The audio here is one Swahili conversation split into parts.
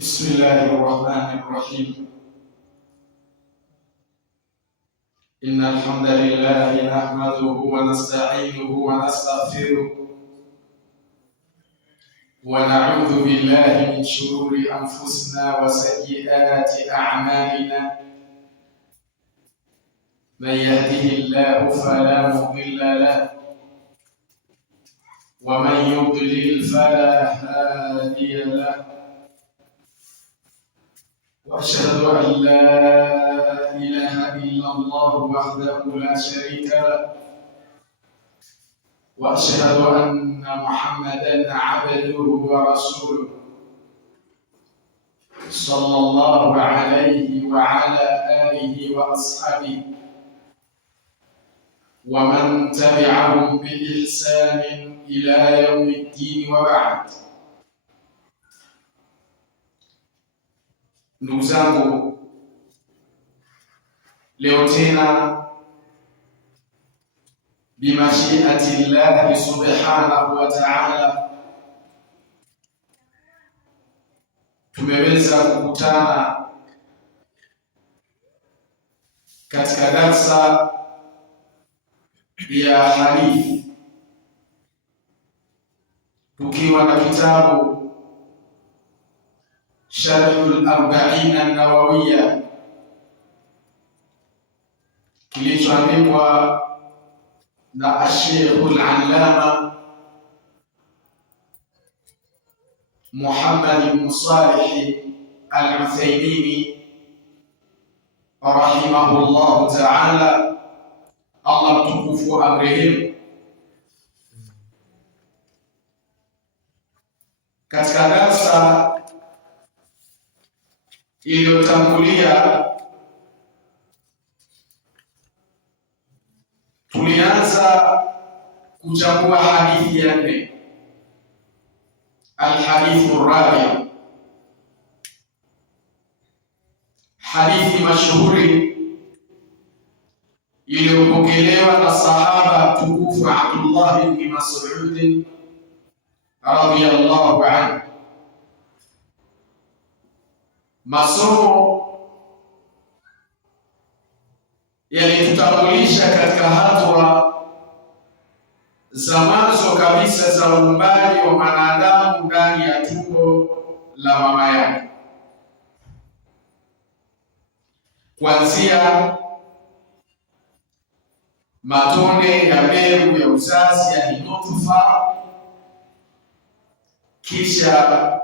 بسم الله الرحمن الرحيم. إن الحمد لله نحمده ونستعينه ونستغفره ونعوذ بالله من شرور أنفسنا وسيئات أعمالنا. من يهده الله فلا مضل له ومن يضلل فلا هادي له. وأشهد أن لا إله إلا الله وحده لا شريك له، وأشهد أن محمدًا عبده ورسوله صلى الله عليه وعلى آله وأصحابه ومن تبعهم بإحسان إلى يوم الدين، وبعد. Ndugu zangu, leo tena bimashiati llahi subhanahu wa ta'ala tumeweza kukutana katika darsa ya hadithi tukiwa na kitabu Sharhul Arba'in an-Nawawiyya kilichoandikwa na Sheikh al-Allama Muhammad ibn Salih al-Uthaymeen rahimahullahu ta'ala, Allah mtukufu amrehemu. Katika darsa iliyotangulia tulianza kuchambua hadithi ya 4, alhadithu rabi, hadithi mashuhuri iliyopokelewa na sahaba tukufu Abdullah ibn Mas'ud radhiyallahu anhu. Masomo yalitutambulisha katika hatua za mwanzo kabisa za uumbaji wa mwanadamu ndani ya tumbo la mama yake, kuanzia matone ya mbegu ya uzazi, yani nutfa, kisha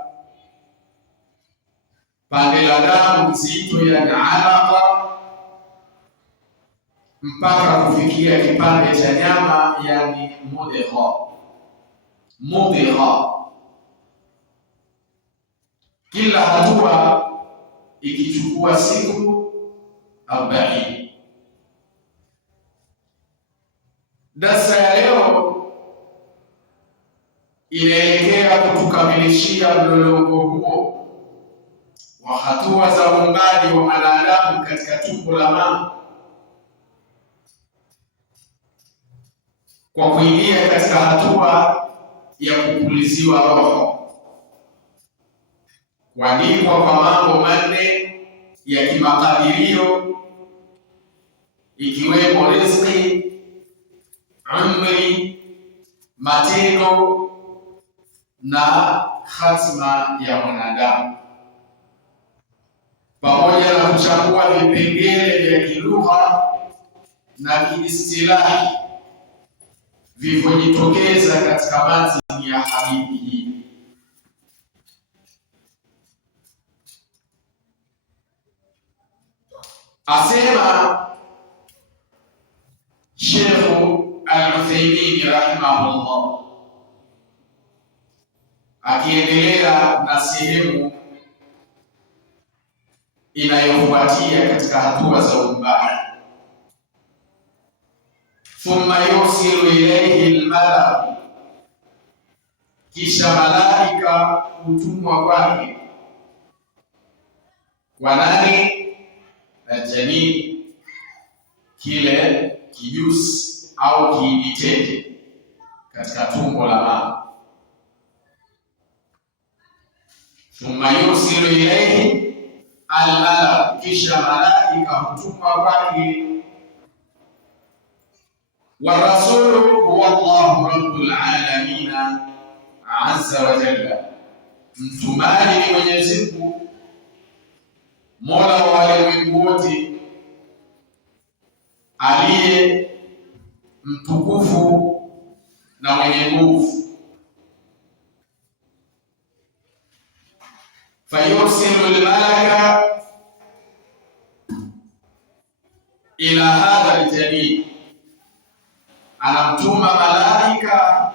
pande la damu zito, yani alaqa, mpaka kufikia kipande cha nyama, yani mudgha. Kila hatua ikichukua siku 40. Darsa ya leo inaelekea kutukamilishia mlolongo huo wa hatua za uumbaji wa mwanadamu katika tumbo la mama, kwa kuingia katika hatua ya kupuliziwa roho, kuandikwa kwa mambo 4 ya kimakadirio, ikiwemo riziki, umri, matendo na hatima ya mwanadamu, pamoja na kuchambua vipengele vya kilugha na kiistilahi vilivyojitokeza katika matini ya hadithi hii. Asema Sheikh al-Uthaymeen rahimahullah, akiendelea na sehemu inayofuatia katika hatua za uumbaji. Thumma yusilu ilayhi al-malak, kisha malaika hutumwa kwake. Kwa nani? Aljanin, kile kijusi au kiinitete katika tumbo la mama. thumma yursilu ilayhi almalak, kisha malaika hutumwa kwake. Warasulu huwa Allahu rabbul alamin azza wa jalla, mtumaji ni Mwenyezi Mungu mola wa walimwengu wote aliye mtukufu na mwenye nguvu. Fayursilu almalaka ila hadha aljalil, anamtuma malaika